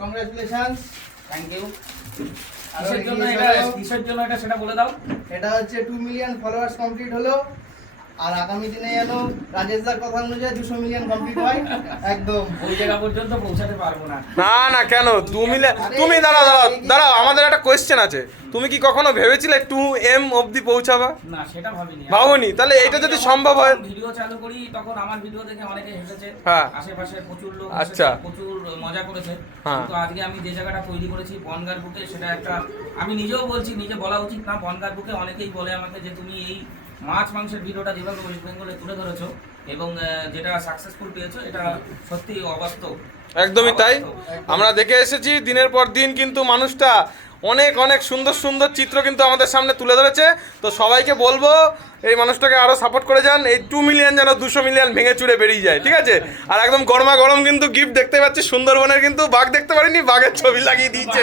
Congratulations. Thank you. আরো কিসের জন্য এটা সেটা বলে দাও। এটা হচ্ছে 2 মিলিয়ন ফলোয়ার্স কমপ্লিট হলো, আর আগামী দিনে যেন রাজেশ দার কথা অনুযায়ী 200 মিলিয়ন কমপ্লিট হয়। একদম ওই জায়গা পর্যন্ত পৌঁছাতে পারবো না। না না, কেন 2 মিলিয়ন? তুমি দাঁড়াও, আমাদের একটা কোয়েশ্চেন আছে। তুমি কি কখনো ভেবেছিলে 2M অবধি পৌঁছাবা? না, সেটা ভাবিনি। ভাবনি? তাহলে এটা যদি সম্ভব হয়। ভিডিও চালু করি তখন আমার ভিডিও দেখে অনেকে হেসেছে, হ্যাঁ। আশেপাশে প্রচুর লোক আচ্ছা। হেসেছে, প্রচুর মজা করেছে। হ্যাঁ। কিন্তু আজকে আমি যে জায়গাটা তৈরি করেছি বনগাঁর বুকে, সেটা একটা, আমি নিজেও বলছি, নিজে বলা উচিত না, বনগাঁর বুকে অনেকেই বলে আমাকে যে তুমি এই মাছ মাংসের ভিডিওটা যেভাবে ওয়েস্ট বেঙ্গলে তুলে ধরেছো এবং যেটা সাকসেসফুল পেয়েছো, এটা সত্যি অবাস্তব। একদমই তাই। আমরা দেখে এসেছি দিনের পর দিন, কিন্তু মানুষটা অনেক অনেক সুন্দর সুন্দর চিত্র কিন্তু আমাদের সামনে তুলে ধরেছে। তো সবাইকে বলবো এই মানুষটাকে আরো সাপোর্ট করে যান, এই 2 মিলিয়ন যেন 200 মিলিয়ন ভেঙে চুরে বেরিয়ে যায়, ঠিক আছে? আর একদম গরমা গরম কিন্তু গিফট দেখতে পাচ্ছি সুন্দরবনের, কিন্তু বাঘ দেখতে পারিনি, বাঘের ছবি লাগিয়ে দিয়েছে।